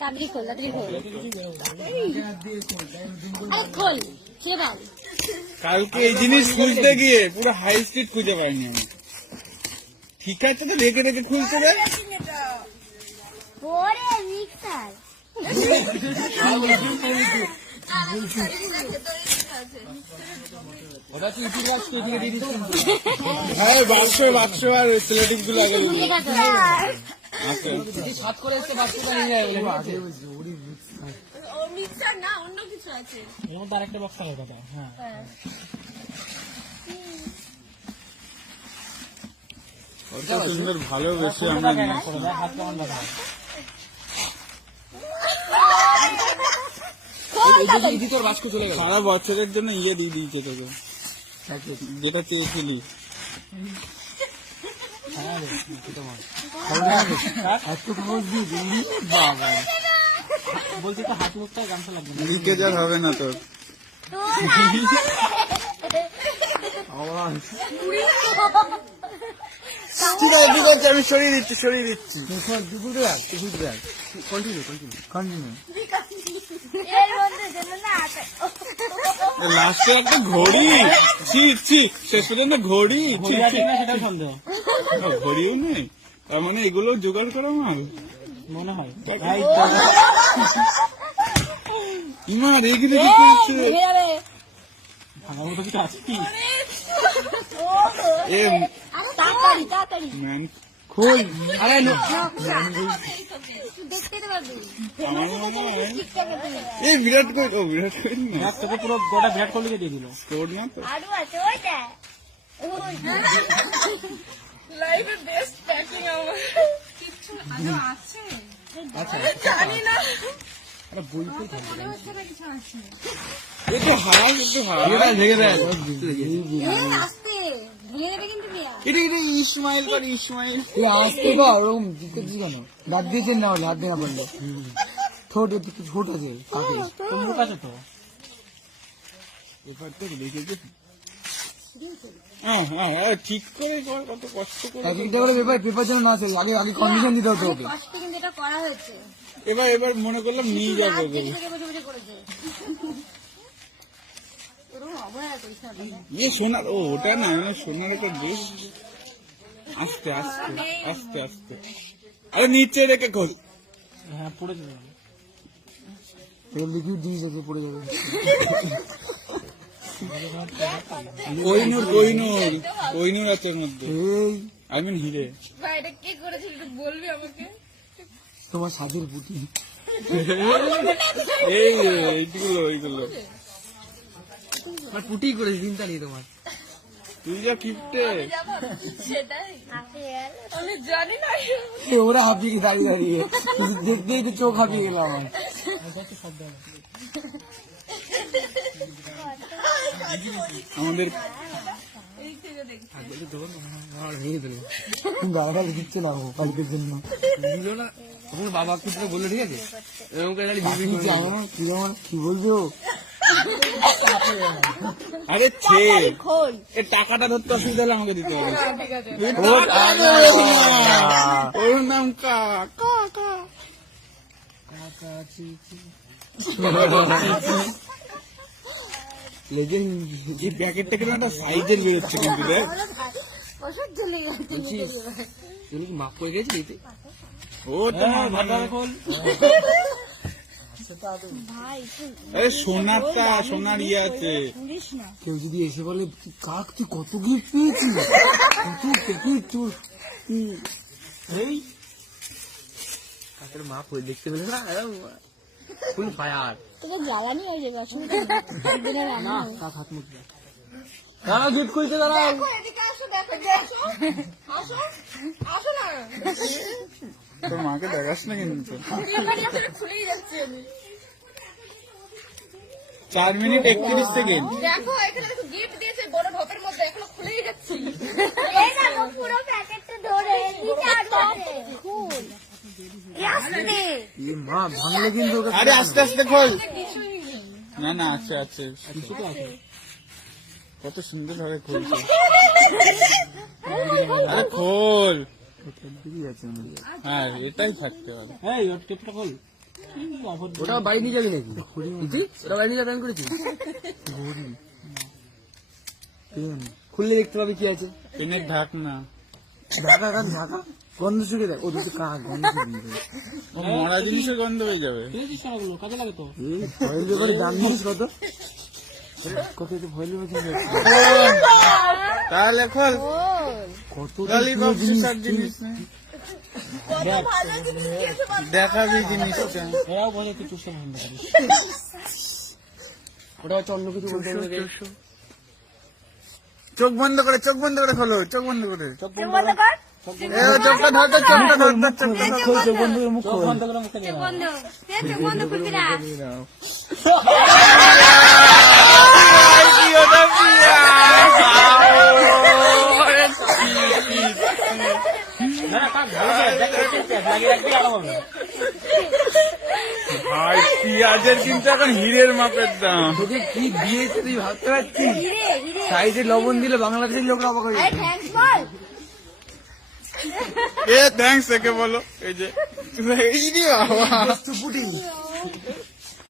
তাড়াতাড়ি খোল, তাড়াতাড়ি খোল। আরে খোল, কে বল? কালকে এই জিনিস খুঁজতে গিয়ে পুরো হাই স্পিড খুঁজে পাইনি আমি। ঠিক আছে তো রেখে রেখে খুলতে রে। ওরে মিক্সার। হ্যাঁ বাক্স আর সিলেটিভ গুলো আগে সাত করে এসে বাক্সটা নিয়ে যায় মিক্সার না অন্য কিছু আছে। এর মধ্যে আরেকটা বক্স থাকার কথা। হ্যাঁ সুন্দর ভালোবেসে আমরা হাত কেমন দেখা তোর বাক্স চলে গেল। সারা বছরের জন্য ইয়ে দিয়ে দিয়েছে তোকে, যেটা চেয়েছিলি। বলছি তো হাত মুখটা গামছা লাগবে না, লিকেজ আর হবে না তোর। ঠিক আছে ঠিক আছে, আমি সরিয়ে দিচ্ছি। লাস্টে একটা ঘড়ি, শেষ পর্যন্ত ঘড়ি, সেটা সন্দেহ ঘড়িও নেই। তার মানে এগুলো জোগাড় করা মাল মনে হয়। ইমা রেগে রেগে করছে। ভাঙার মতো কিছু আছে কি? এ তাড়াতাড়ি ম্যান খোল। আরে দেখতে পারবি। আমার মনে হয় এই বিরাট কোহলি না, তোকে পুরো গোটা বিরাট কোহলিকে দিয়ে দিল। স্কোর না তো। আরো আছে ওইটা। লাইফের বেস্ট প্যাকিং আমার। কিছু আরো আছে আচ্ছা জানি না। আরে বই তো মনে হচ্ছে না কিছু আছে। একটু হাওয়া এটা ভেঙে দেয়। আস্তে ভেঙে দেবে কিন্তু মিয়া। এটা ইসমাইল কর, ইসমাইল আসতে বা ওরকম দিতেছি কেন? দাঁত দিয়েছেন না হলে হাত দিয়ে না পড়লো। ঠোঁট ঠোঁট আছে মুখ আছে তো। এবার তো দেখেছি। ঠিক করে কর, কত কষ্ট করে। একটা করে পেপার যেন না আছে, আগে কন্ডিশন দিতে হতো ওকে। কষ্ট কিন্তু এটা করা হয়েছে। এবার মনে করলাম নিয়ে যাবো। থেকে বসে বসে করেছে। এরকম অবহেলা করিস না দাদা। ইয়ে সোনার, ওটা না, মানে সোনার একটা ড্রেস। আস্তে আস্তে আস্তে আস্তে, আরে নিচে রেখে খোল। হ্যাঁ পড়ে যাবে, লিকুইড জিনিস আছে পড়ে যাবে। কোহিনুর আছে এর মধ্যে। আই মিন হিরে। ভাই এটা কি করেছিল একটু বলবি আমাকে? তোমার সাজের বুটি। এইগুলো পুটি করেছি, চিন্তা নেই তোমার। তুই যা কিপটে। সেটাই আমি জানি না। ওরা হাঁপিয়ে দাঁড়িয়ে দাঁড়িয়ে দেখতেই তো চোখ হাঁপিয়ে গেল আমার। আমাদের দাদা দিচ্ছে না কালকের জন্য দিল না। বাবা কি বললো ঠিক আছে, কি বলছো? আরে এ টাকাটা ধরতে অসুবিধা হলে আমাকে দিতে হবে। ওর নাম এই প্যাকেটটা কিন্তু একটা সাইজের বেরোচ্ছে কিন্তু দেখ। ওষুধ চলে গেছে। মাপ হয়ে গেছে ওটা সোনার ইয়ে আছে। কেউ যদি এসে বলে কাক তুই কত গিফট পেয়েছিস, এই কাকের মাপ হয়ে দেখতে পেলে না ফুল ফায়ার। তোকে জ্বালানি হয়ে যাবে, অসুবিধা না কাক হাত মুখ দাঁড়া গিফট খুলতে দাঁড়াও। এদিকে আসো, দেখো আসো আসো না। তোর মাকে দেখাস না কিন্তু। খুলেই যাচ্ছি আমি। 4 মিনিট 31 সেকেন্ড। দেখো এখানে দেখো গিফট দিয়েছে বড় ঢপের মধ্যে, এখনো খুলেই যাচ্ছি। এই দেখো পুরো প্যাকেটটা ধরে খুল। মা ভাঙলে কিন্তু। আরে আস্তে আস্তে খোল। না আছে কত সুন্দর ভাবে খুলছে। আরে খোল। হ্যাঁ এটাই থাকতে হবে। এই ওর টেপটা খোল। ওটা বাড়ি নিয়ে যাবি নাকি? ওটা বাড়ি নিয়ে যাবে করেছি। খুললে দেখতে পাবি কি আছে। পেনের ঢাক না, ঢাকা কান ঢাকা গন্ধ শুকে দেখ। ও দুটো কাক গন্ধ শুকে ও মরা জিনিসের গন্ধ হয়ে যাবে। ভয়েল করে দাম জিনিস কত কত ভয়েল তাহলে খোল, কত ললিপপ সব জিনিস নেই। দেখাবি জিনিসটা। ওটা হচ্ছে অন্য কিছু বলতে হবে। চোখ বন্ধ করে, চোখ বন্ধ করে খোলো, চোখ বন্ধ করে। চোখ বন্ধ কর। এ ও চোখটা ধর, চোখটা ধর, চোখটা ধর। চোখ বন্ধ করে মুখ খোল। চোখ বন্ধ চোখ বন্ধ খুলবি না কি ওটা পিয়া? ভাই পিঁয়াজের কিন্তু এখন হীরের মাপের দাম। তোকে কি দিয়েছে তুই ভাবতে পারছিস? হিরে হিরে সাইডে লবণ দিলে বাংলাদেশের লোকরা অবাক হয়ে আরে যাবে। থ্যাঙ্কস বল এ থ্যাঙ্কস একে বলো। এই যে এই রে বাবা, চুপুটি